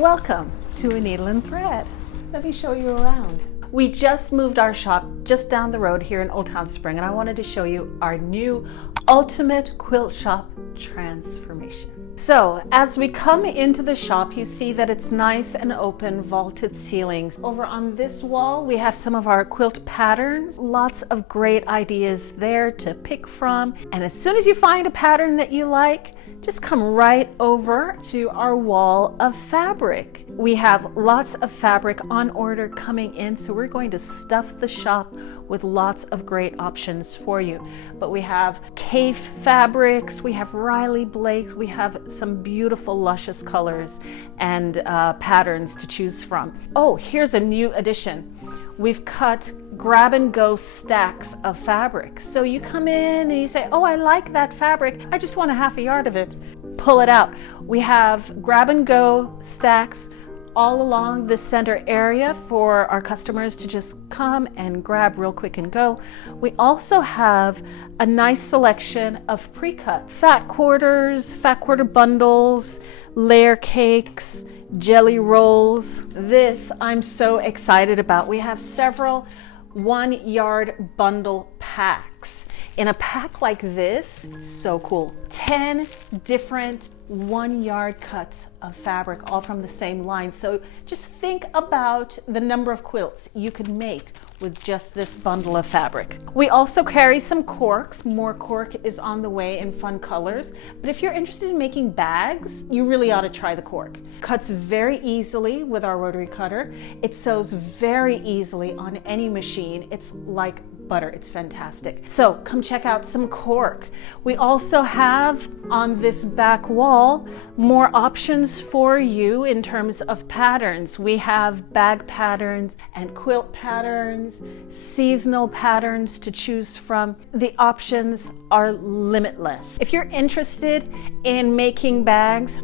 Welcome to A Needle and Thread. Let me show you around. We just moved our shop just down the road here in Old Town Spring, and I wanted to show you our new ultimate quilt shop transformation. So as we come into the shop, you see that it's nice and open, vaulted ceilings. Over on this wall, we have some of our quilt patterns. Lots of great ideas there to pick from. And as soon as you find a pattern that you like, just come right over to our wall of fabric. We have lots of fabric on order coming in, so we're going to stuff the shop with lots of great options for you. But we have Kaffe fabrics, we have Riley Blake, we have some beautiful luscious colors and patterns to choose from. Oh, here's a new addition. We've cut grab and go stacks of fabric. So you come in and you say, oh, I like that fabric, I just want a half a yard of it. Pull it out. We have grab and go stacks all along the center area for our customers to just come and grab real quick and go. We also have a nice selection of pre-cut fat quarter bundles, layer cakes, jelly rolls. This I'm so excited about. We have several 1 yard bundle packs. In a pack like this, so cool. 10 different 1 yard cuts of fabric, all from the same line. So just think about the number of quilts you could make with just this bundle of fabric. We also carry some corks. More cork is on the way in fun colors. But if you're interested in making bags, you really ought to try the cork. Cuts very easily with our rotary cutter. It sews very easily on any machine. It's like butter. It's fantastic. So come check out some cork. We also have on this back wall more options for you in terms of patterns. We have bag patterns and quilt patterns, seasonal patterns to choose from. The options are limitless. If you're interested in making bags,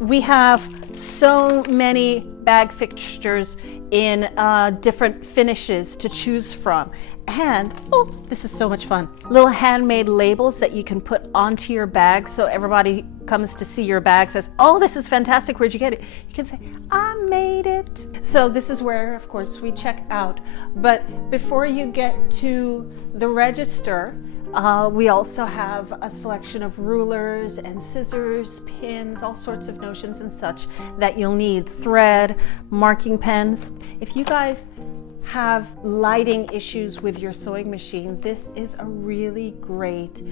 we have so many bag fixtures in different finishes to choose from. And, oh, this is so much fun. Little handmade labels that you can put onto your bag so everybody comes to see your bag says, oh, this is fantastic, where'd you get it? You can say, I made it. So this is where, of course, we check out. But before you get to the register, we also have a selection of rulers and scissors, pins, all sorts of notions and such that you'll need. Thread, marking pens. If you guys have lighting issues with your sewing machine, this is a really great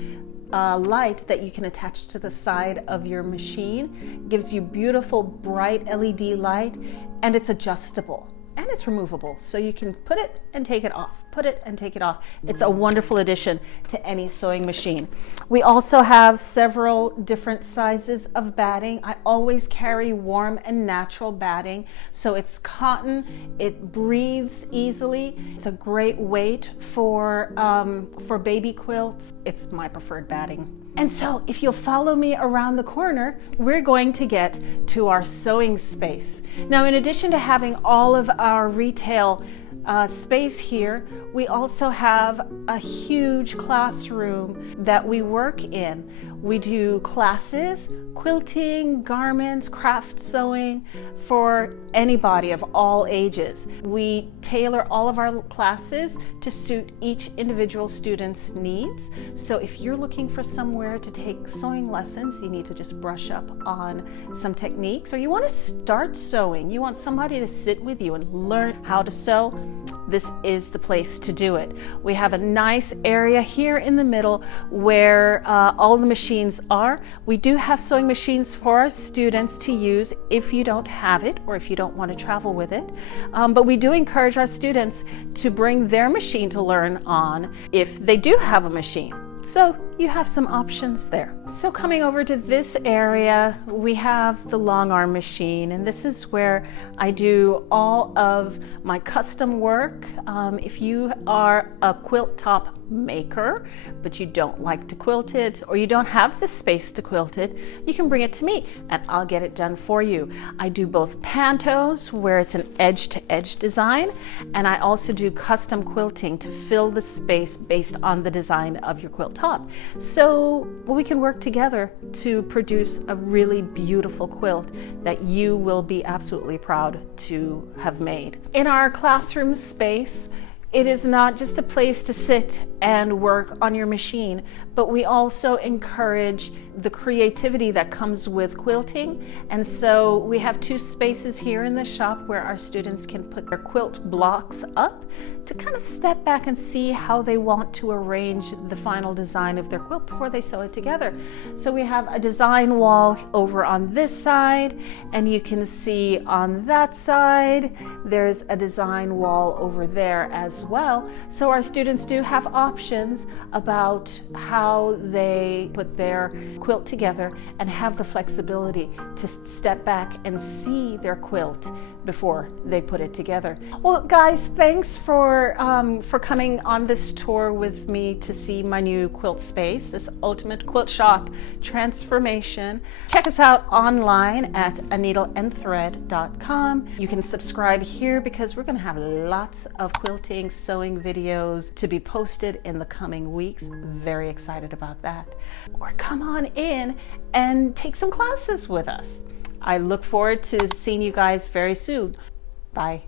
light that you can attach to the side of your machine. It gives you beautiful bright LED light, and it's adjustable. And it's removable, so you can put it and take it off, put it and take it off. It's a wonderful addition to any sewing machine. We also have several different sizes of batting. I always carry warm and natural batting, so it's cotton, it breathes easily. It's a great weight for baby quilts. It's my preferred batting. And so if you'll follow me around the corner, we're going to get to our sewing space. Now, in addition to having all of our retail space here, we also have a huge classroom that we work in. We do classes, quilting, garments, craft sewing for anybody of all ages. We tailor all of our classes to suit each individual student's needs. So if you're looking for somewhere to take sewing lessons, you need to just brush up on some techniques, or you want to start sewing, you want somebody to sit with you and learn how to sew, this is the place to do it. We have a nice area here in the middle where all the machines are. We do have sewing machines for our students to use if you don't have it or if you don't want to travel with it. But we do encourage our students to bring their machine to learn on if they do have a machine. So you have some options there. So coming over to this area, we have the long arm machine, and this is where I do all of my custom work. If you are a quilt top maker, but you don't like to quilt it, or you don't have the space to quilt it, you can bring it to me and I'll get it done for you. I do both pantos, where it's an edge-to-edge design, and I also do custom quilting to fill the space based on the design of your quilt top. So we can work together to produce a really beautiful quilt that you will be absolutely proud to have made. In our classroom space, it is not just a place to sit and work on your machine, but we also encourage the creativity that comes with quilting. And so we have 2 spaces here in the shop where our students can put their quilt blocks up to kind of step back and see how they want to arrange the final design of their quilt before they sew it together. So we have a design wall over on this side, and you can see on that side there's a design wall over there as well. So our students do have options about how they put their quilt together and have the flexibility to step back and see their quilt before they put it together. Well, guys, thanks for coming on this tour with me to see my new quilt space, this Ultimate Quilt Shop transformation. Check us out online at aneedleandthread.com. You can subscribe here because we're going to have lots of quilting, sewing videos to be posted in the coming weeks. Very excited about that. Or come on in and take some classes with us. I look forward to seeing you guys very soon. Bye.